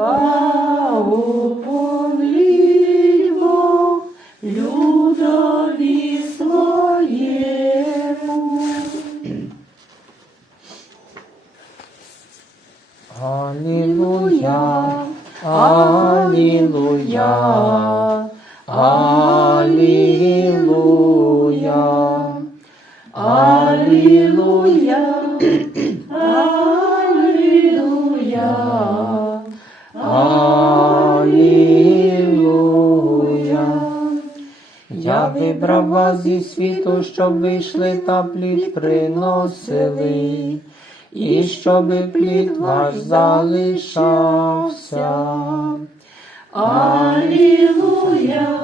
Oh, вибрав вас зі світу, щоб вийшли та плід приносили, і щоб плід ваш залишався. Алілуя,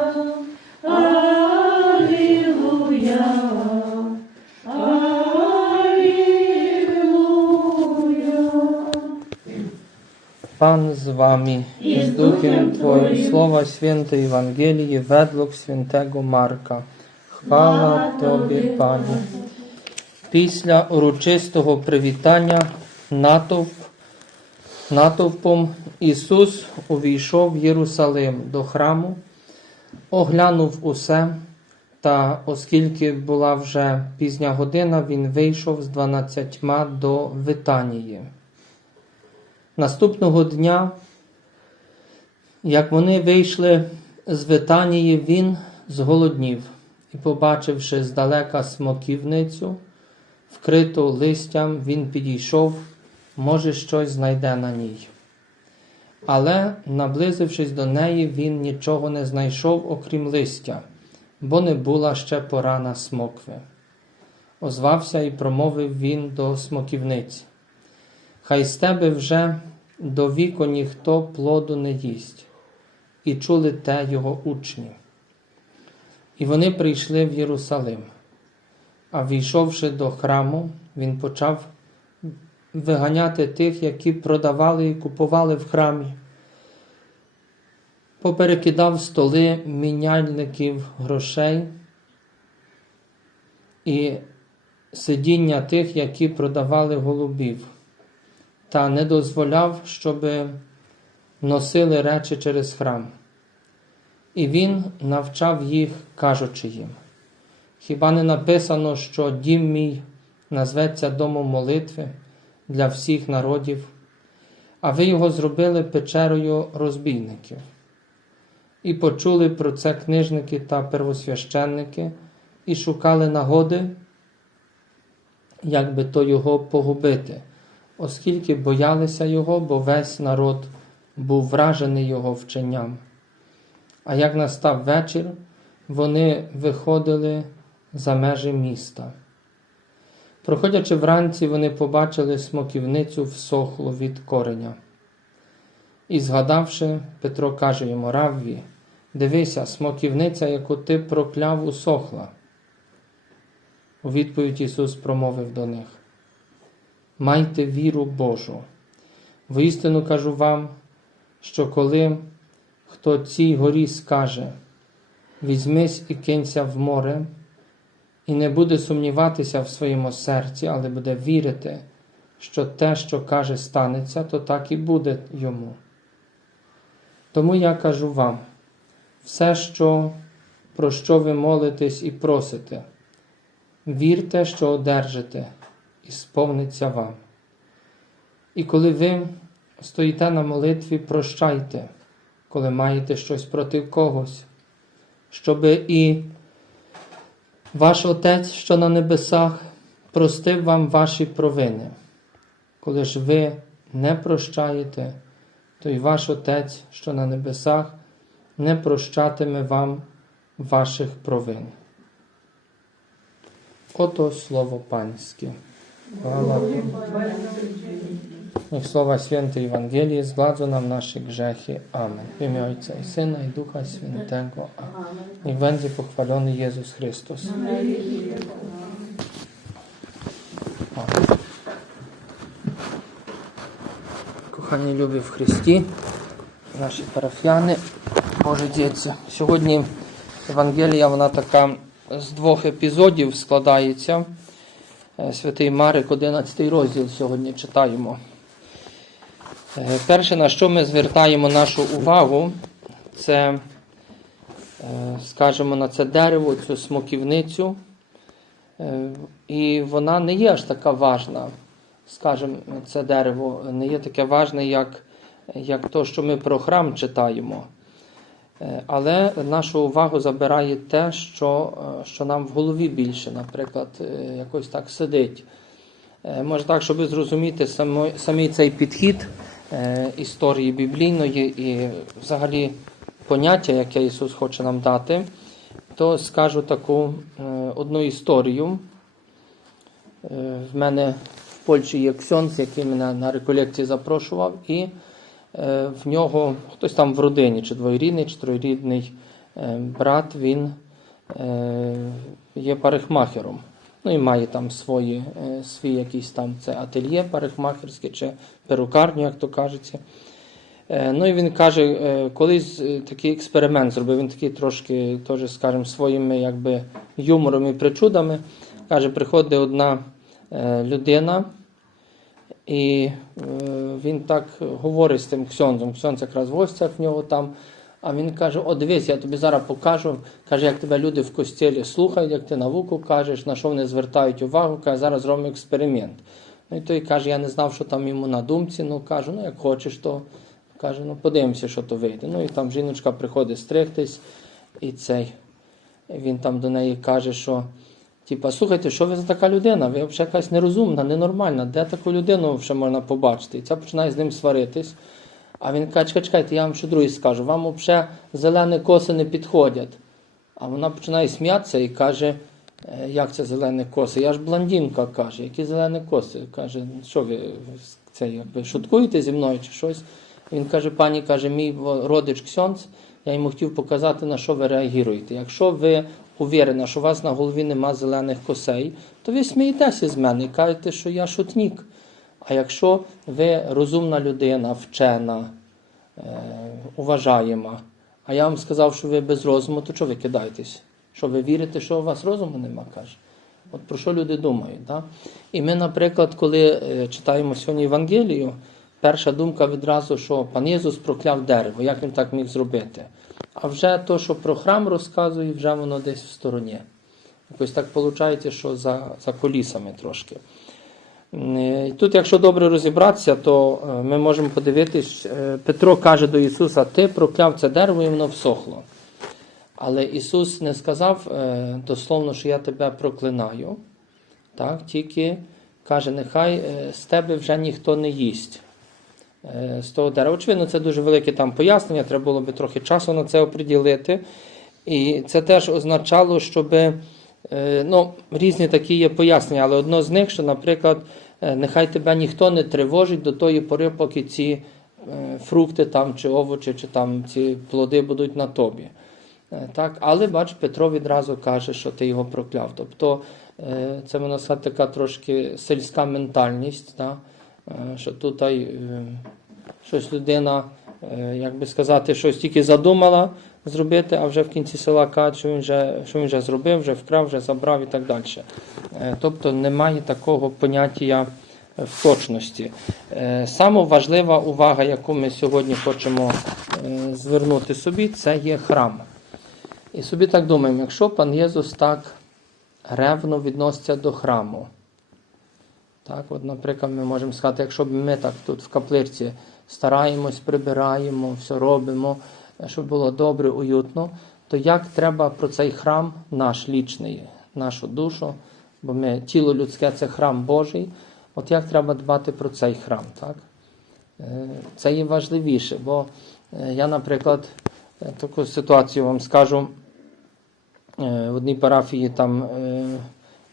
Pan z wami i z duchem Twoim. Słowa Święte Ewangelii według świętego Marka. Chwała Тобі, Пане. Після урочистого привітання натовп, натовпом Ісус увійшов в Єрусалим до храму, оглянув усе, та оскільки була вже пізня година, він вийшов з дванадцятьма до Витанії. Наступного дня, як вони вийшли з Витанії, він зголоднів і, побачивши здалека смоківницю, вкриту листям, він підійшов, може, щось знайде на ній. Але, наблизившись до неї, він нічого не знайшов, окрім листя, бо не була ще пора на смокви. Озвався і промовив він до смоківниці. Хай з тебе вже до віку ніхто плоду не їсть, і чули те його учні. І вони прийшли в Єрусалим. А війшовши до храму, він почав виганяти тих, які продавали і купували в храмі. Поперекидав столи міняльників грошей і сидіння тих, які продавали голубів та не дозволяв, щоб носили речі через храм. І він навчав їх, кажучи їм: Хіба не написано, що дім мій назветься домом молитви для всіх народів, а ви його зробили печерою розбійників? І почули про це книжники та первосвященники, і шукали нагоди, як би то його погубити оскільки боялися його, бо весь народ був вражений його вченням. А як настав вечір, вони виходили за межі міста. Проходячи вранці, вони побачили смоківницю всохлу від кореня. І, згадавши, Петро каже йому Равві, дивися, смоківниця, яку ти прокляв, усохла. У відповідь Ісус промовив до них майте віру Божу. Воістину кажу вам, що коли хто цій горі скаже, візьмись і кинься в море, і не буде сумніватися в своєму серці, але буде вірити, що те, що каже, станеться, то так і буде йому. Тому я кажу вам, все, що, про що ви молитесь і просите, вірте, що одержите і сповниться вам. І коли ви стоїте на молитві, прощайте, коли маєте щось проти когось, щоб і ваш Отець, що на небесах, простив вам ваші провини. Коли ж ви не прощаєте, то й ваш Отець, що на небесах, не прощатиме вам ваших провин. Ото слово панське. Chwała Niech Słowa Święte Ewangelii zgładzą nam nasze grzechy. Amen. W imię Ojca i Syna i Ducha Świętego. Amen. Niech będzie pochwalony Jezus Chrystus. O. Kochani lubię w Chrysті, наші парафіяни, Боже діти. Сьогодні Євангелія, вона така з двох епізодів складається. Е, Святий Марик, 11 розділ сьогодні читаємо. Е, Перше, на що ми звертаємо нашу увагу, це, е, скажімо, на це дерево, цю смоківницю. І вона не є аж така важна, скажімо, це дерево не є таке важне, як, як то, що ми про храм читаємо. Е, Але нашу увагу забирає те, що, е, що нам в голові більше, наприклад, е, якось так сидить. Може так, щоб зрозуміти самий цей підхід історії біблійної і взагалі поняття, яке Ісус хоче нам дати, то скажу таку одну історію. В мене в Польщі є ксьонц, який мене на реколекції запрошував, і в нього хтось там в родині, чи двоюрідний, чи троюрідний е, брат, він е, є парикмахером. Ну і має там свої, е, свій якийсь там це ательє парикмахерське чи перукарню, як то кажеться. Е, Ну і він каже, е, колись е, такий експеримент зробив, він такий трошки, теж, скажімо, своїми якби, юмором і причудами. Каже, приходить одна е, людина, і е, він так говорить з тим ксьонзом. Ксьонз якраз в гостях в нього там. А він каже: О, дивись, я тобі зараз покажу. Каже, як тебе люди в костілі слухають, як ти науку кажеш, на що вони звертають увагу, каже, зараз зробимо експеримент. Ну і той каже, я не знав, що там йому на думці. Ну кажу, ну як хочеш, то каже, ну подивимося, що то вийде. Ну і там жіночка приходить стригтись, і цей він там до неї каже, що. Типа, слухайте, що ви за така людина? Ви взагалі якась нерозумна, ненормальна. Де таку людину ще можна побачити? І ця починає з ним сваритись. А він каже, чекайте, чекайте, я вам ще друге скажу, вам взагалі зелені коси не підходять. А вона починає сміятися і каже, «Е, як це зелені коси? Я ж блондинка, каже, які зелені коси? Каже, що ви це якби шуткуєте зі мною чи щось? Він каже, пані каже, мій родич Ксьонц, я йому хотів показати, на що ви реагуєте. Якщо ви уверена, що у вас на голові нема зелених косей, то ви смієтеся з мене і кажете, що я шутник. А якщо ви розумна людина, вчена, е, уважаєма, а я вам сказав, що ви без розуму, то чого ви кидаєтесь? Що ви вірите, що у вас розуму нема, каже. От про що люди думають. Да? І ми, наприклад, коли е, читаємо сьогодні Євангелію, перша думка відразу, що пан Єсус прокляв дерево, як він так міг зробити. А вже то, що про храм розказує, вже воно десь в стороні. Якось так виходить, що за, за колісами трошки. Е, Тут, якщо добре розібратися, то е, ми можемо подивитись, е, Петро каже до Ісуса, ти прокляв це дерево і воно всохло. Але Ісус не сказав дословно, що я тебе проклинаю. Так? Тільки каже, нехай з тебе вже ніхто не їсть. Е, З того дерева. Очевидно, це дуже велике там пояснення, треба було би трохи часу на це оприділити. І це теж означало, щоб ну, різні такі є пояснення, але одно з них, що, наприклад, е, нехай тебе ніхто не тривожить до тої пори, поки ці е, фрукти там, чи овочі, чи там ці плоди будуть на тобі. Е, Так, але бач, Петро відразу каже, що ти його прокляв. Тобто е, це можна сказати така трошки сільська ментальність, да? Е, що тут е, щось людина, е, як би сказати, щось тільки задумала зробити, а вже в кінці села каже, що він вже, що він вже зробив, вже вкрав, вже забрав і так далі. Тобто немає такого поняття в точності. Саме важлива увага, яку ми сьогодні хочемо звернути собі, це є храм. І собі так думаємо, якщо пан Єсус так ревно відноситься до храму, так, от, наприклад, ми можемо сказати, якщо б ми так тут в каплиці стараємось, прибираємо, все робимо, щоб було добре, уютно, то як треба про цей храм наш лічний, нашу душу, бо ми тіло людське це храм Божий, от як треба дбати про цей храм, так? Е, Це є важливіше, бо е, я, наприклад, е, таку ситуацію вам скажу. В одній парафії там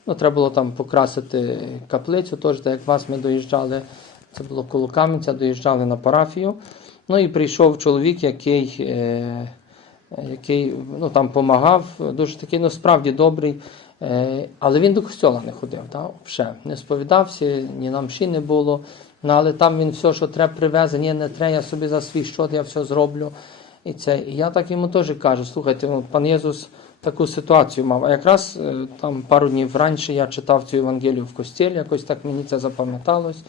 ну, треба було там покрасити каплицю, теж так як вас ми доїжджали, це було коло Кам'янця, доїжджали на парафію. Ну і прийшов чоловік, який, е, який ну, там помагав, дуже такий, ну справді добрий. Е, але він до костьола не ходив, да? Вже не сповідався, ні нам ще не було. Ну, але там він все, що треба привезе, ні, не треба, я собі за свій щот, я все зроблю. І це. І я так йому теж кажу, слухайте, ну, пан Єсус таку ситуацію мав. А якраз е, там пару днів раніше я читав цю Євангелію в костілі, якось так мені це запам'яталось.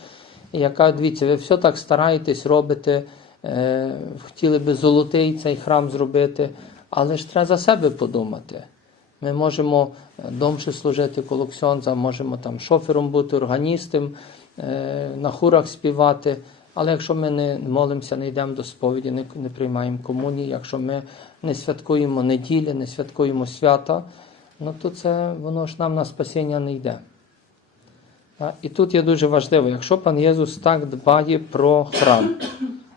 і яка, дивіться, ви все так стараєтесь, робите, е, хотіли би золотий цей храм зробити, але ж треба за себе подумати. Ми можемо е, домше служити коло ксьондза, можемо там шофером бути, органістом, е, на хурах співати. Але якщо ми не молимося, не йдемо до сповіді, не, не приймаємо комунії, якщо ми не святкуємо неділі, не святкуємо свята, ну то це воно ж нам на спасіння не йде. І тут є дуже важливо, якщо пан Єсус так дбає про храм,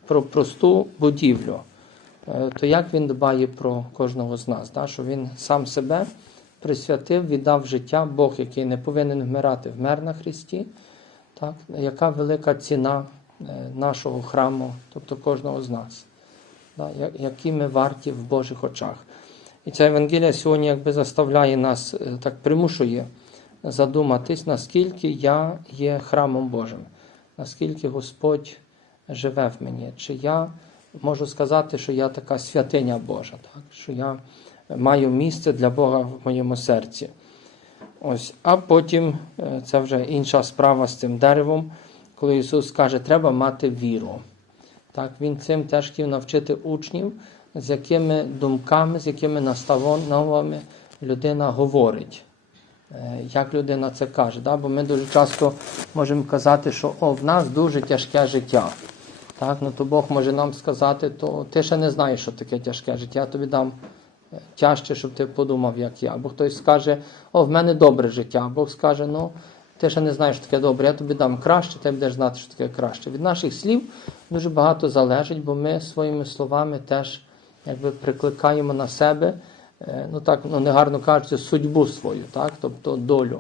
про просту будівлю, е, то як він дбає про кожного з нас? Що він сам себе присвятив, віддав життя, Бог, який не повинен вмирати, вмер на Христі. Так? Яка велика ціна нашого храму, тобто кожного з нас, які ми варті в Божих очах. І ця Евангелія сьогодні якби заставляє нас, е, так примушує задуматись, наскільки я є храмом Божим, наскільки Господь живе в мені, чи я можу сказати, що я така святиня Божа, так? що я маю місце для Бога в моєму серці. Ось, а потім е, це вже інша справа з цим деревом, коли Ісус каже, треба мати віру. Так, Він цим теж хотів навчити учнів, з якими думками, з якими настановами людина говорить. Е, Як людина це каже. Да? Бо ми дуже часто можемо казати, що о, в нас дуже тяжке життя. Так? Ну, то Бог може нам сказати, то ти ще не знаєш, що таке тяжке життя, я тобі дам е, тяжче, щоб ти подумав, як я. Або хтось скаже, о, в мене добре життя. Бог скаже, ну, ти ще не знаєш, що таке добре, я тобі дам краще, ти будеш знати, що таке краще. Від наших слів дуже багато залежить, бо ми своїми словами теж якби прикликаємо на себе, е, ну так ну, негарно кажучи, судьбу свою, так? тобто долю.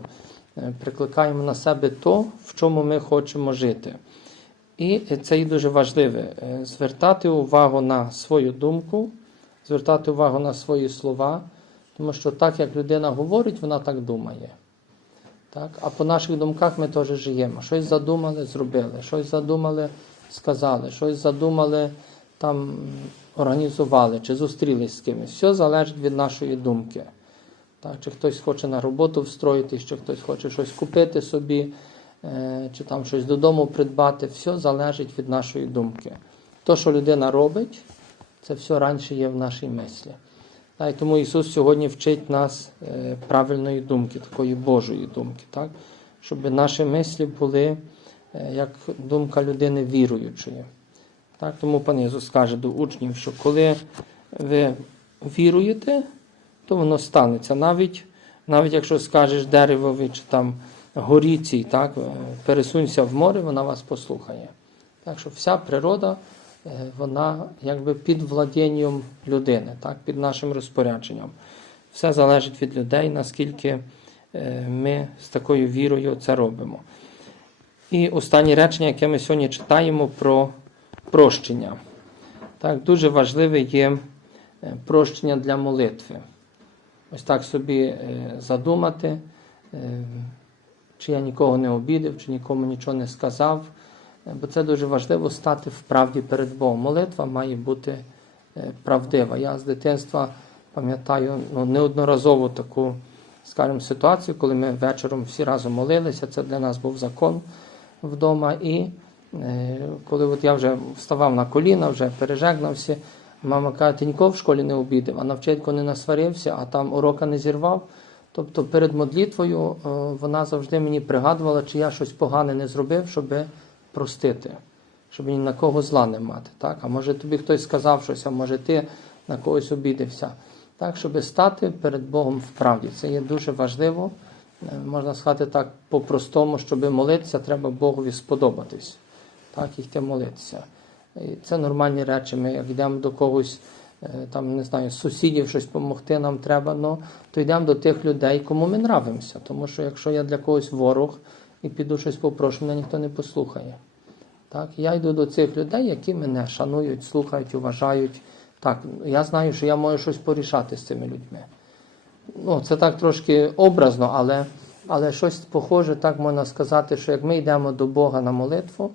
Е, Прикликаємо на себе то, в чому ми хочемо жити. І це і дуже важливе е, звертати увагу на свою думку, звертати увагу на свої слова, тому що так як людина говорить, вона так думає. Так? А по наших думках ми теж живемо. Щось задумали, зробили, щось задумали, сказали, щось задумали, там організували чи зустрілись з кимось. Все залежить від нашої думки. Так? Чи хтось хоче на роботу встроїтись, чи хтось хоче щось купити собі, е, чи там щось додому придбати. Все залежить від нашої думки. То, що людина робить, це все раніше є в нашій мислі. Та, і тому Ісус сьогодні вчить нас е, правильної думки, такої Божої думки, так? щоб наші мислі були е, як думка людини віруючої. Так? Тому пан Ісус каже до учнів, що коли ви віруєте, то воно станеться. Навіть, навіть якщо скажеш деревові чи там горіці, так, пересунься в море, вона вас послухає. Так що вся природа вона якби під владінням людини, так, під нашим розпорядженням. Все залежить від людей, наскільки е, ми з такою вірою це робимо. І останнє речення, яке ми сьогодні читаємо про прощення. Так, дуже важливе є е, прощення для молитви. Ось так собі е, задумати, е, чи я нікого не обідав, чи нікому нічого не сказав. Бо це дуже важливо стати в правді перед Богом. Молитва має бути е, правдива. Я з дитинства пам'ятаю ну, неодноразово таку, скажімо, ситуацію, коли ми вечором всі разом молилися. Це для нас був закон вдома. І е, коли от я вже вставав на коліна, вже пережегнався, мама каже, ти нікого в школі не обідав, а на вчительку не насварився, а там урока не зірвав. Тобто перед молитвою е, вона завжди мені пригадувала, чи я щось погане не зробив, щоб простити, щоб ні на кого зла не мати. Так? А може тобі хтось сказав щось, а може ти на когось обідався. Так, щоб стати перед Богом в правді. Це є дуже важливо. Е, Можна сказати так по-простому, щоб молитися, треба Богові сподобатись. Так, і йти молитися. І це нормальні речі. Ми як йдемо до когось, е, там, не знаю, сусідів щось допомогти нам треба, ну, то йдемо до тих людей, кому ми нравимося. Тому що якщо я для когось ворог і піду щось попрошу, мене ніхто не послухає. Так? Я йду до цих людей, які мене шанують, слухають, уважають. Так, я знаю, що я можу щось порішати з цими людьми. Ну, це так трошки образно, але, але щось похоже, так можна сказати, що як ми йдемо до Бога на молитву,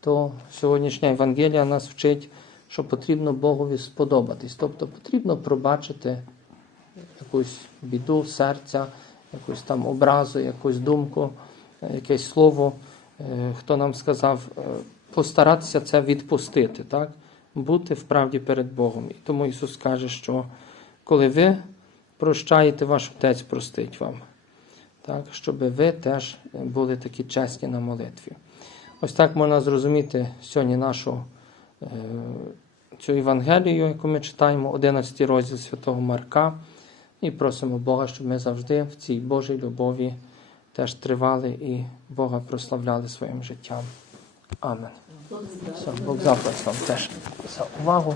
то сьогоднішня Євангелія нас вчить, що потрібно Богові сподобатись. Тобто потрібно пробачити якусь біду серця, якусь там образу, якусь думку, якесь слово, е, хто нам сказав, е, постаратися це відпустити, так? бути правді перед Богом. І тому Ісус каже, що коли ви прощаєте, ваш Отець простить вам. Так, щоб ви теж були такі чесні на молитві. Ось так можна зрозуміти сьогодні нашу е, цю Євангелію, яку ми читаємо, 11 розділ Святого Марка, і просимо Бога, щоб ми завжди в цій Божій любові теж тривали і Бога прославляли своїм життям. Амен. Бог заплатить вам теж за увагу.